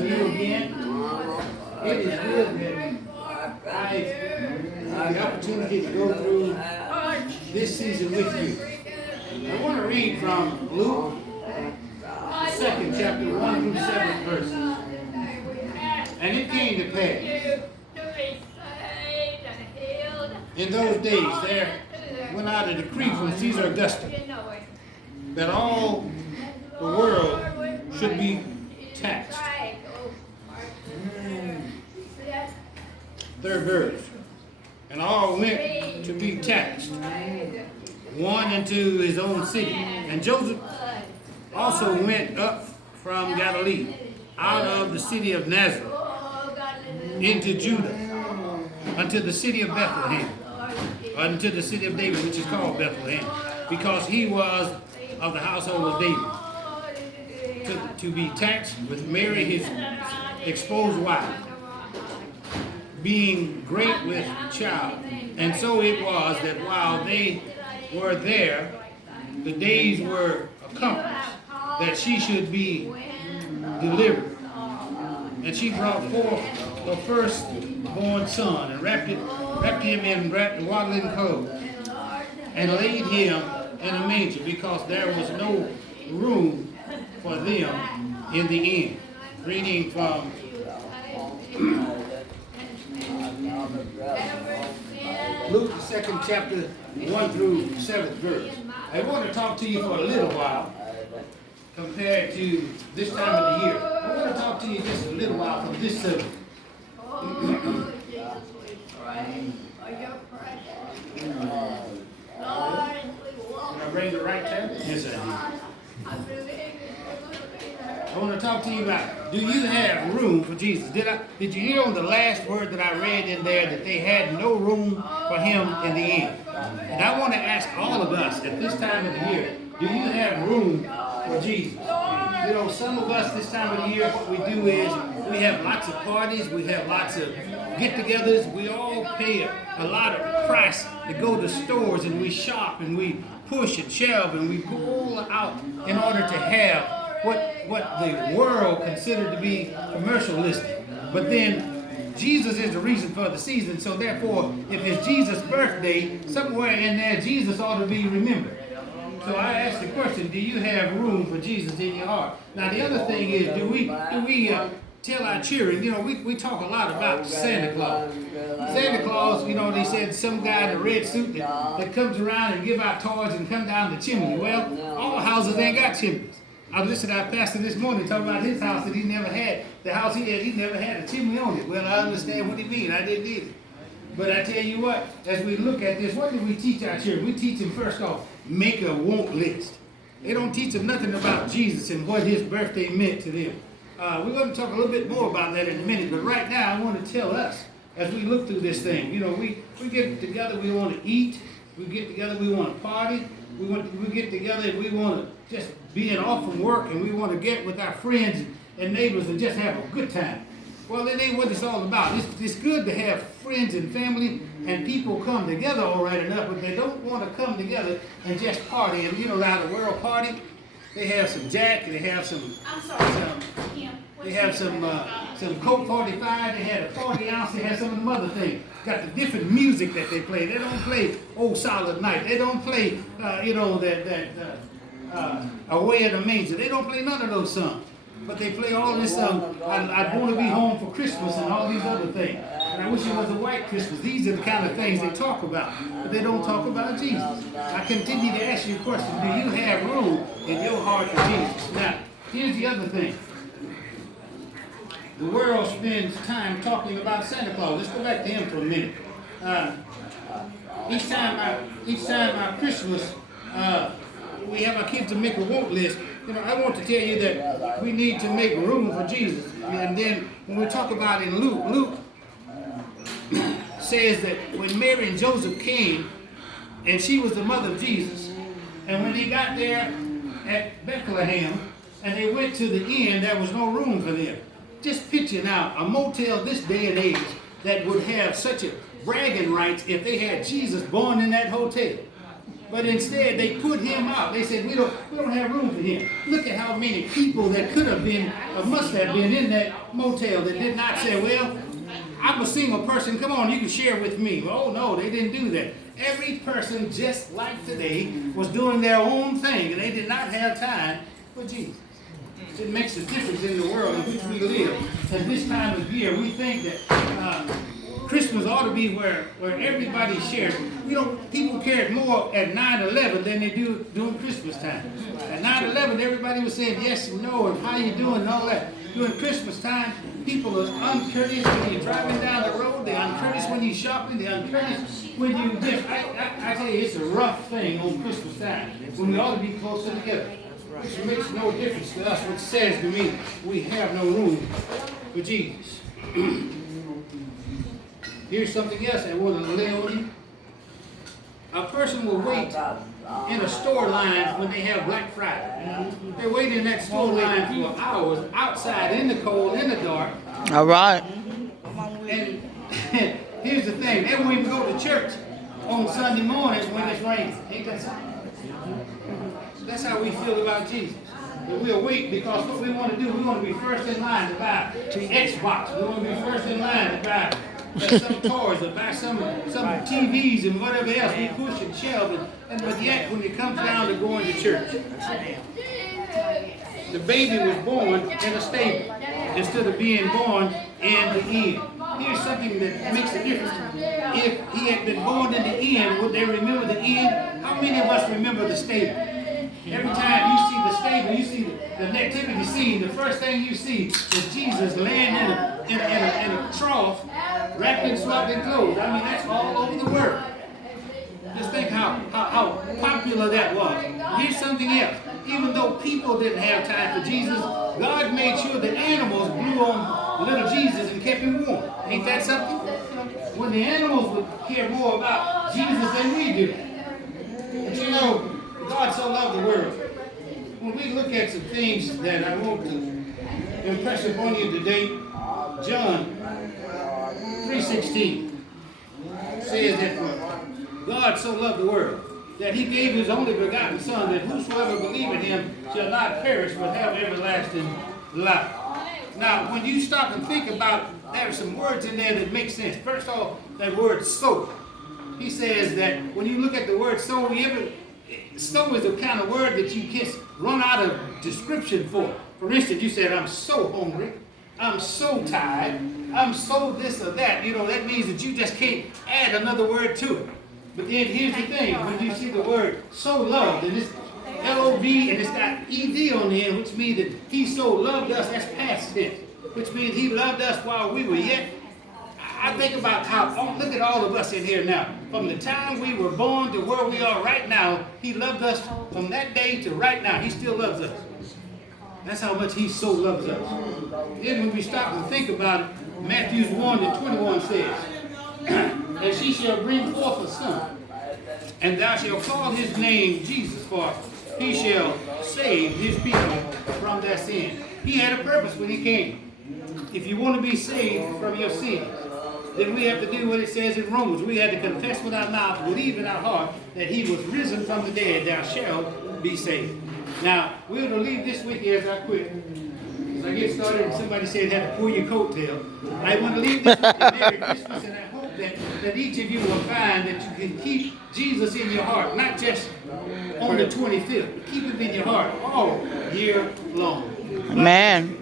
to you again. It is good that I have the opportunity to go through this season with you. I want to read from Luke, the 2nd chapter, 1 through 7 verses. And it came to pass, in those days there went out a decree from Caesar Augustus that all the world should be taxed. Third verse. And all went to be taxed, one into his own city. And Joseph also went up from Galilee, out of the city of Nazareth, into Judah, unto the city of Bethlehem, unto the city of David, which is called Bethlehem, because he was of the household of David, to be taxed with Mary his exposed wife, being great with child. And so it was that while they were there, the days were accomplished that she should be delivered. And she brought forth her firstborn son, and wrapped him in swaddling clothes, and laid him in a manger, because there was no room for them in the inn. Reading from Luke, the 2nd chapter, 1 through 7th verse. I want to talk to you for a little while compared to this time of the year. I want to talk to you just a little while from this subject. Can I bring the right tab? Yes, I do. I want to talk to you about, do you have room for Jesus? Did you hear on the last word that I read in there that they had no room for him in the inn? And I want to ask all of us at this time of the year, do you have room for Jesus? You know, some of us this time of the year, what we do is we have lots of parties, we have lots of get-togethers, we all pay a lot of price to go to stores, and we shop and we push and shove and we go out in order to have what the world considered to be commercialistic. But then Jesus is the reason for the season, so therefore if it's Jesus' birthday, somewhere in there Jesus ought to be remembered. So I asked the question, do you have room for Jesus in your heart? Now the other thing is, do we tell our children, you know, we talk a lot about Santa Claus. Santa Claus, you know, they said some guy in a red suit that comes around and give out toys and come down the chimney. Well, all houses ain't got chimneys. I listened to our pastor this morning talking about his house that he never had. The house he had, he never had a chimney on it. Well, I understand what he means. I didn't either. But I tell you what, as we look at this, what do we teach our children? We teach them, first off, make a want list. They don't teach them nothing about Jesus and what his birthday meant to them. We're going to talk a little bit more about that in a minute, but right now I want to tell us, as we look through this thing, you know, we get together, we want to eat, we get together, we want to party, we get together and we want to just be off from work, and we want to get with our friends and neighbors and just have a good time. Well, that ain't what it's all about. It's good to have friends and family and people come together all right enough, but they don't want to come together and just party. And you know, around the world party, they have some Jack, they have some Coke 45, they had a 40 ounce, they have some of the other things. Got the different music that they play. They don't play Old Silent Night. They don't play, Away in the Manger. They don't play none of those songs. But they play all this I want to be home for Christmas and all these other things. And I wish it was a white Christmas. These are the kind of things they talk about. But they don't talk about Jesus. I continue to ask you a question. Do you have room in your heart for Jesus? Now, here's the other thing. The world spends time talking about Santa Claus. Let's go back to him for a minute. Each time our Christmas, we have our kids to make a want list. You know, I want to tell you that we need to make room for Jesus. And then when we talk about in Luke says that when Mary and Joseph came, and she was the mother of Jesus, and when they got there at Bethlehem, and they went to the inn, there was no room for them. Just picture now a motel this day and age that would have such a bragging rights if they had Jesus born in that hotel. But instead, they put him out. They said, we don't have room for him. Look at how many people that could have been, or must have been in that motel that did not say, well, I'm a single person. Come on, you can share with me. Oh, no, they didn't do that. Every person, just like today, was doing their own thing, and they did not have time for Jesus. It makes a difference in the world in which we live. At this time of year, we think that Christmas ought to be where everybody shares. People cared more at 9/11 than they do during Christmas time. At 9/11, everybody was saying yes and no and how you doing and all that. During Christmas time, people are uncourteous when you're driving down the road. They're uncourteous when you're shopping. They're uncourteous when you gift. I tell you, it's a rough thing on Christmas time when we ought to be closer together. Which makes no difference to us, which says to me, we have no room for Jesus. Here's something else I want to lay on you. A person will wait in a store line when they have Black Friday. They wait in that store line for hours, outside, in the cold, in the dark. All right. And here's the thing, they won't even go to church on Sunday mornings when it's raining. Ain't that something? That's how we feel about Jesus. But we'll wait because what we want to do, we want to be first in line to buy Xbox. We want to be first in line to buy some toys or buy some TVs and whatever else. We push and shove. But yet, when it comes down to going to church, the baby was born in a stable instead of being born in the inn. Here's something that makes a difference. If he had been born in the inn, would they remember the inn? How many of us remember the stable? Every time you see the stable, you see the nativity scene, the first thing you see is Jesus laying in a trough, wrapped in swaddling clothes. I mean, that's all over the world. Just think how popular that was. Here's something else. Even though people didn't have time for Jesus, God made sure the animals blew on little Jesus and kept him warm. Ain't that something? When the animals would care more about Jesus than we do. But you know, God so loved the world. When we look at some things that I want to impress upon you today, John 3:16 says that God so loved the world that he gave his only begotten Son, that whosoever believe in him shall not perish but have everlasting life. Now, when you stop and think about, there are some words in there that make sense. First off, that word so. He says that when you look at the word so, so is the kind of word that you just run out of description for. For instance, you said, I'm so hungry, I'm so tired, I'm so this or that. You know, that means that you just can't add another word to it. But then here's the thing, when you see the word so loved, and it's L-O-V, and it's got E-D on the end, which means that he so loved us, that's past tense, which means he loved us while we were yet. I think about how, look at all of us in here now. From the time we were born to where we are right now, he loved us from that day to right now. He still loves us. That's how much he so loves us. Then when we stop and think about it, Matthew 1:21 says, and she shall bring forth a son, and thou shalt call his name Jesus, for he shall save his people from their sin. He had a purpose when he came. If you want to be saved from your sins, then we have to do what it says in Romans. We have to confess with our mouth, believe in our heart that he was risen from the dead, thou shalt be saved. Now, we're going to leave this with you as I quit. As I get started and somebody said have to pull your coattail. I want to leave this with you. Merry Christmas, and I hope that each of you will find that you can keep Jesus in your heart, not just on the 25th, but keep him in your heart all year long. Amen.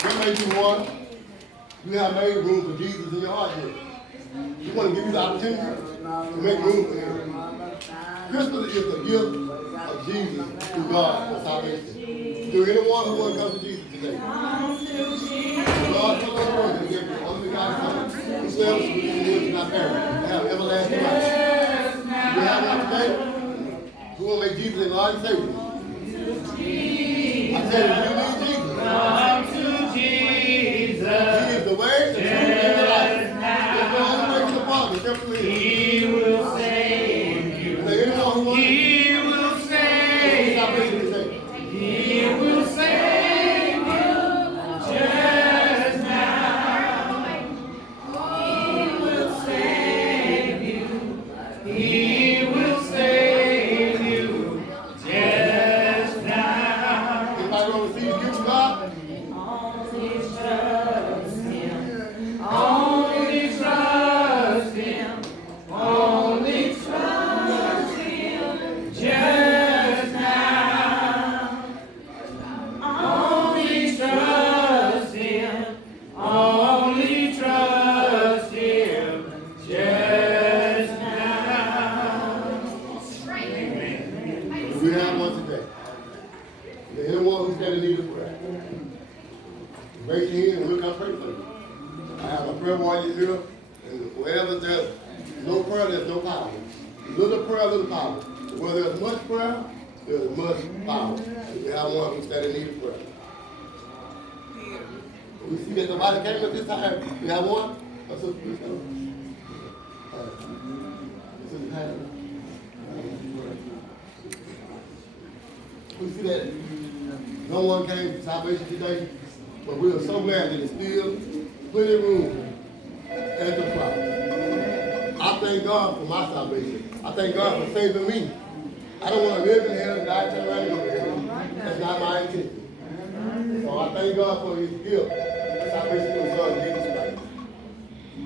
What made you want? You have made room for Jesus in your heart here. We want to give you the opportunity to make room for him. Christmas is the gift of Jesus to God for salvation. To anyone who wants to come to Jesus today. God so loved the world that he gave his only begotten Son, whosoever should believe in him shall not perish, but have everlasting life. We have one today who will make Jesus in Lord and Savior. I said, if you need Jesus, Come to Jesus. he is the way, the truth, and the life. There's no other way to the Father except through him. He will save you. Is there anyone who wants He will save salvation you. today? He will save you just now. He will save you want to receive the gift from God? We have one today. Is there anyone who's got a need of prayer? Raise your hand and we'll come pray for you. I have a prayer warrior here, and wherever there's no prayer, there's no power. Little prayer, little power. Where there's much prayer, there's much power. We have one who's got a need of prayer. We see that nobody came at this time. We have one. That's what we We see that no one came to salvation today, but we are so glad that it's still plenty of room at the cross. I thank God for my salvation. I thank God for saving me. I don't want to live in hell and die turn around and go to hell. That's not my intention. So I thank God for his gift. Salvation through his son, Jesus